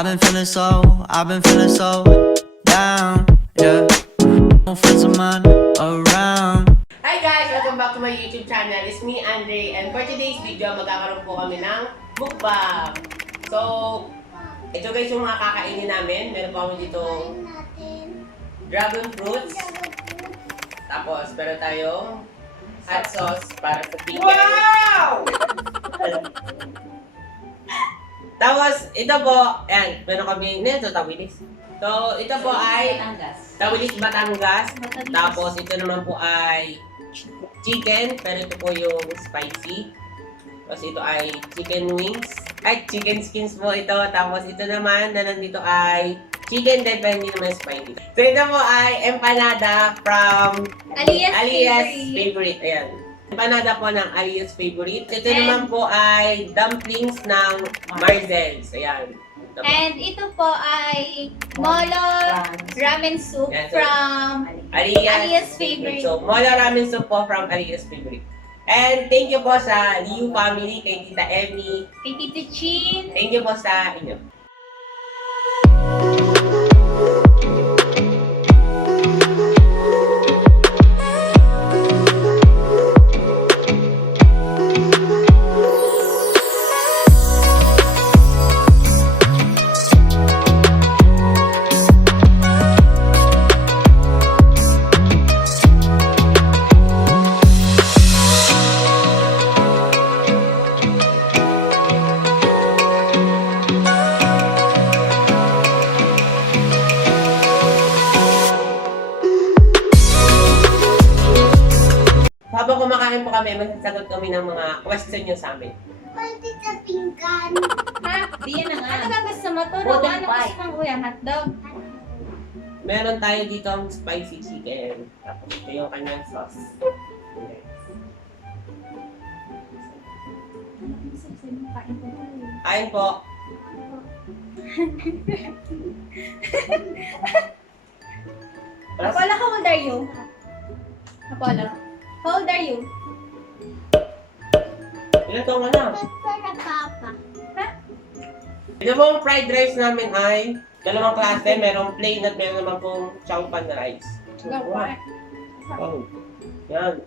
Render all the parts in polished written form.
I've been feeling so down, yeah. No friends of mine around. Hi guys! Welcome back to my YouTube channel. It's me, Andre. And for today's video, magkakaroon po kami ng mukbang. So, ito guys yung mga kakainin namin. Meron po kami dito dragon fruits. Tapos, meron tayong hot sauce para sa chicken. Wow! Tapos, ito po, ayan, meron kami nito, tawilis. So, ito po ay tawilis Batangas. Tapos, ito naman po ay chicken, pero ito po yung spicy. Tapos, ito ay chicken wings. Ay, chicken skins po ito. Tapos, ito naman na nandito ay chicken din, pero hindi naman spicy. So, ito po ay empanada from Alias Favorite. Ayan. Empanada po ng Alias Favorite. Ito naman po ay dumplings ng Marzel's. Ayan. Ito po. And ito po ay Molo Ramen Soup Yan, so, from Alias Favorite. So, Molo Ramen Soup po from Alias Favorite. And thank you po sa Liu family, kay Tita Emmy. Kay Tito Chin. Thank you po sa inyo. Habang kumakain po kami, magsasagot kami ng mga question nyo sa amin. Pwede sa pinggan. Ha? Di yan na nga. Ano ba gusto mo? Turo, Golden ano pie. gusto mong uyan? Hotdog? Meron tayo dito ang spicy chicken. Tapos ito yung kanyang sauce. Kain po. Apollo, how old are you? Apollo, how old are you? Ilan taong ka na? Para papa. Ito pong fried rice namin ay dalawang klase. Merong plain at meron naman pong chow pan rice. Wow. Wow. Yan.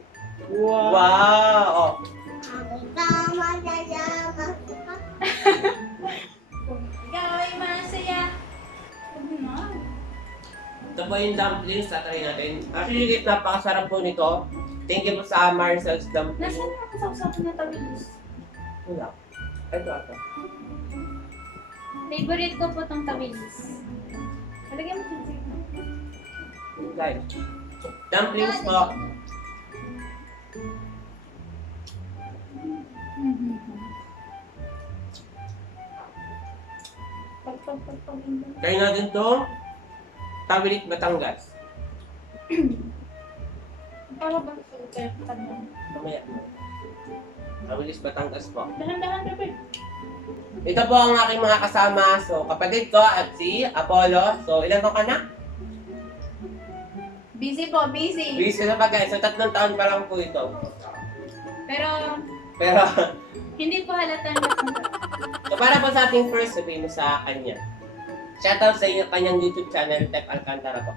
Wow. Oh. Tama na yama. Ikaw ay masaya. Ito po yung dumplings. Tatry natin. Actually, napakasarap po nito. Thank you po sa Marcel's dumplings. Nasaan na ang sausaw na tawilis? Wala. Ito. Favorite ko po tong tawilis. Talagyan mo sisig. Guys. Dumplings po. Kaya natin to. Tawilit Batangas. Para ba sa tanong? Mamaya. Tawilis Batangas po. Dahan-dahan na ba? Ito po ang aking mga kasama. So, kapatid ko at si Apollo. So, ilan taon ka na? Busy po, busy. Busy na pa guys. So, 3 taon pa lang po ito. Pero, Pero, hindi po halata ang lakas. so para po sa ating first, sabihin mo sa kanya. Shoutout sa iyo, kanyang YouTube channel, Tep Alcantara po.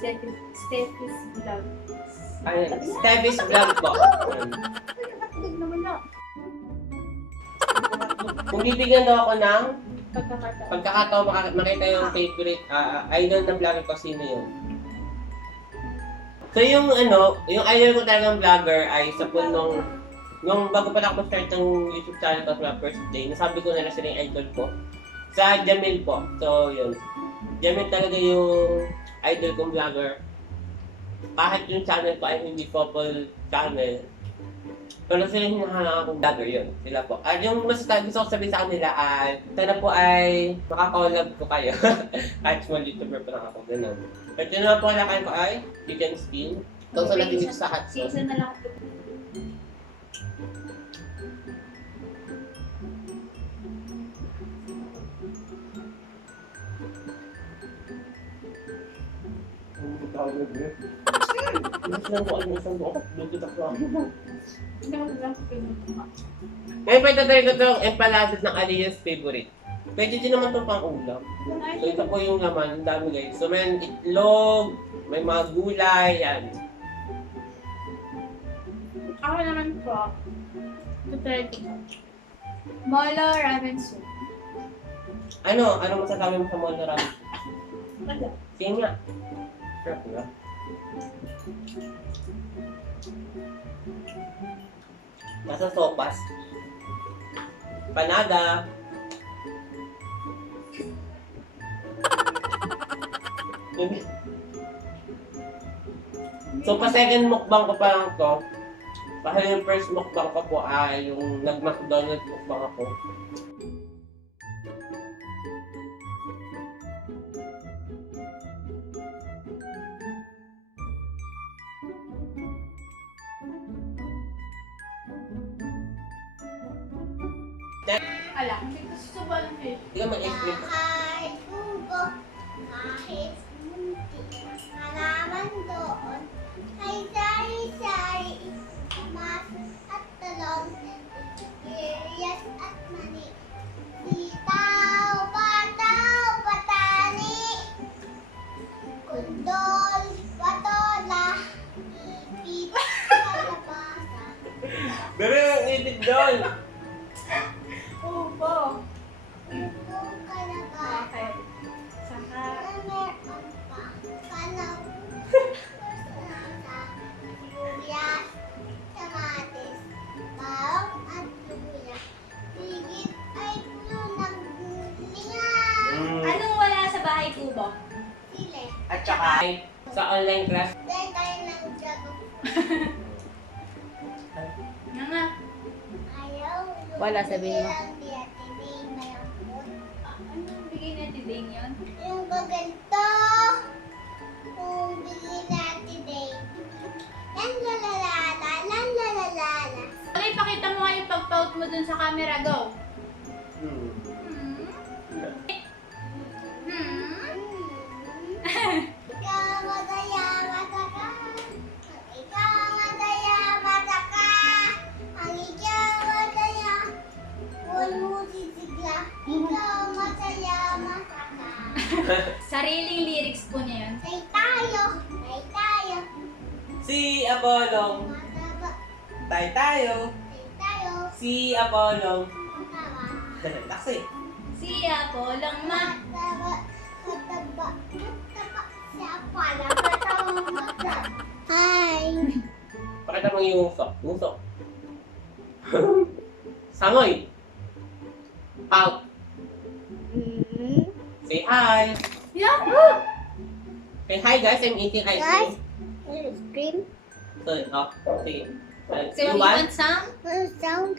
Steffy's Vlog. Ayun, Steffi's Vlog po. Ayun. Nakatulog naman na. Kung bibigyan daw ako ng Pagkakataon. pagkakataon makita yung favorite idol na vlogger ko, sino yun? So yung yung idol ko talagang vlogger ay sa punong nung bago pa ako start ng YouTube channel ko sa first day, nasabi ko na sila yung idol ko. Sa Jamil po. So yun. Jamil talaga yung idol kong vlogger. Kahit yung channel ko ay hindi couple channel, pero sila yung hinahangaan akong vlogger yun. Sila po. At yung gusto ko sabihin sa kanila ay sana po ay makakollab ko kayo. Kahit small YouTuber pa lang ako. Ganun. At yun naman po kalakain ko ay chicken skin. Ito sa natin dito sa hot sauce. Season na lang. Isang buo. Dito ako. Ngayon pa ito itong empanadas ng Alias Favorite. Pwede din naman itong pang ulam. So ito po yung laman, ang dami guys. So may itlog, may mga gulay, yan. Ako naman po. Tutry ko. Molo ramen soup. Ano masasabi mo sa mga ramen? Wala. Sige nga. Sarap nga. Nasa sopas. Panada. So, pa second mukbang ko pa lang to. Kasi yung first mukbang ko po ay yung nag-McDonald's mukbang ako. Ala, hindi gusto ba lang eh. Hindi ka mag-ice cream. Kahit ubo, kahit munti, halaman doon, kay sari-sari, kamas at talong, sibuyas at mani, sitaw, pataw, patani, kundol, patola, ipit, kalabasa, Bebe, ang itig doon! Upo. upo, kalabasa, Okay. Saka, meron pa, kalaw, sibuyas, kamatis, bawang at luya. Higit ay puno ng gulingan. anong wala sa bahay kubo? Sili. At saka, sa online class, Dahil tayo ng jago. Nga nga. Ayaw. Wala, sabihin mo. Lang di at hindi mayroon. Anong bigay na tiding yun? Yung gaganto. Kung bigyan natin day. Lan lalalala, lan lalalala. Okay, pakita mo nga yung pag-pout mo dun sa camera. Go. hmm. Ikaw madaya mataka. Ikaw madaya mataka. Ang ikaw madaya. Huwag mo sisigla. Ikaw madaya mataka. Sariling lyrics po niya yun. Tay tayo. Tay tayo. Si Apolong, Mataba. tayo tayo. Tay tayo. Si Apolong, Mataba. taksi. Siya po lang ma. Mataba. Mataba. Mataba. Siapa lang mataba. Hi. Pakita mo yung usok. Usok. Sangoy. Out. Say hi. Yeah. Say hi guys, I'm eating ice cream. Ice cream. So, oh, sige. So, you want some? Sound.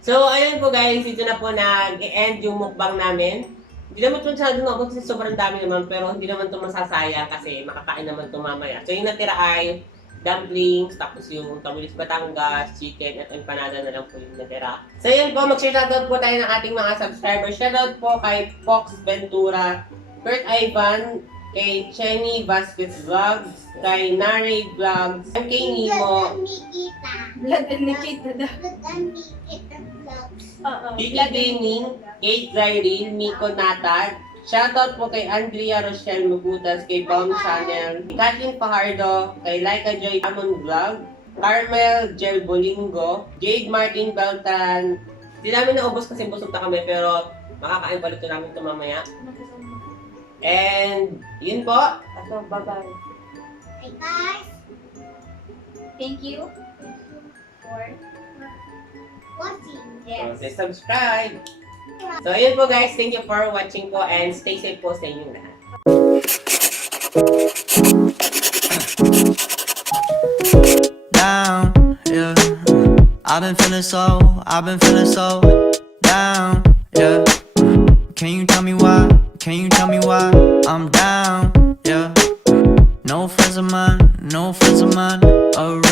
So, ayun po guys, dito na po nag-end yung mukbang namin. Hindi naman ito masyado na kasi sobrang dami naman, pero hindi naman ito masasaya kasi makakain naman ito mamaya. So, yung natira ay dumplings, tapos yung tabulis Batangas, chicken, at empanada na lang po yung natira. So, yun po, mag-shoutout po tayo ng ating mga subscribers. Shoutout po kay Fox Ventura, Kurt Ivan, kay Chenny Vasquez Vlogs, kay Nare Vlogs, MK Nemo, Mikita. Blood and Nikita daw. Blood and Mikita vlogs. Oo. Vicky Gaming, Kate Zyril, Miko Natad. Shoutout po kay Andrea Rochelle Mugutas, kay Baum Channel, kay Kathleen Fajardo, kay Laika Joy Amon Vlog, Carmel Gel Bolingo, Jade Martin Beltran. Hindi namin naubos kasi busog na kami, pero makakain pa ito namin ito mamaya. And, yun po. Bye-bye. Hey guys. Thank you for Watching. yes. So, subscribe. So, yun po guys. Thank you for watching po and stay safe po sa inyong lahat. Down, yeah. I've been feeling so down, yeah. Can you tell me why? Can you tell me why I'm down, yeah. No friends of mine around.